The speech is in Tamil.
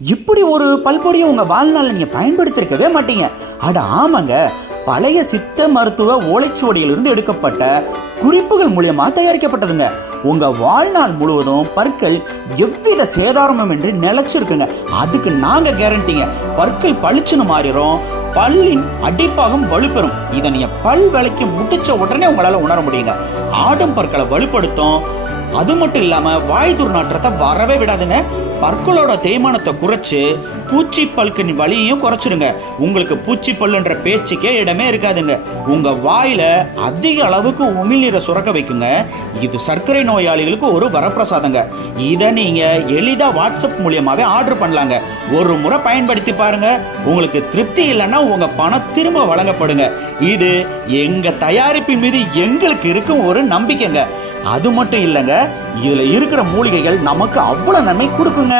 இப்படி ஒரு பல்பொடியை உங்க வாழ்நாளில் நீங்க பயன்படுத்திருக்கவே மாட்டீங்க. அட ஆமாங்க, பழைய சித்த மருத்துவ ஓலைச்சுவடியிலிருந்து எடுக்கப்பட்ட குறிப்புகள் மூலியமா தயாரிக்கப்பட்டதுங்க. உங்க வாழ்நாள் முழுவதும் பற்கள் எவ்வித சேதாரமும் இன்றி நிலைச்சிருக்குங்க. அதுக்கு நாங்க கேரண்டிங்க. பற்கள் பளிச்சுன்னு மாறிடும், பல்லின் அடிப்பாகம் வலுப்பெறும். இதை நீங்க பல் விலைக்கு முடிச்ச உடனே உங்களால உணர முடியுங்க. ஆடும் பற்களை வலுப்படுத்தும். அது மட்டும் இல்லாம வாய் துர்நாற்றத்தை வரவே விடாதுங்க. பற்களோட தேய்மானத்தை குறைச்சு பூச்சி பல்கின் வலியையும் குறைச்சிடுங்க. உங்களுக்கு பூச்சி பல்லுன்ற பேச்சுக்கே இடமே இருக்காதுங்க. உங்க வாயில அதிக அளவுக்கு உமிழ்நீரை சுரக்க வைக்குங்க. இது சர்க்கரை நோயாளிகளுக்கு ஒரு வரப்பிரசாதங்க. இதை நீங்க எளிதா வாட்ஸ்அப் மூலியமாவே ஆர்டர் பண்ணலாங்க. ஒரு முறை பயன்படுத்தி பாருங்க. உங்களுக்கு திருப்தி இல்லைன்னா உங்க பணம் திரும்ப வழங்கப்படுங்க. இது எங்க தயாரிப்பின் மீது எங்களுக்கு இருக்கும் ஒரு நம்பிக்கைங்க. அது மட்டும் இல்லைங்க, இதுல இருக்கிற மூலிகைகள் நமக்கு அவ்வளவு நன்மை கொடுக்குங்க.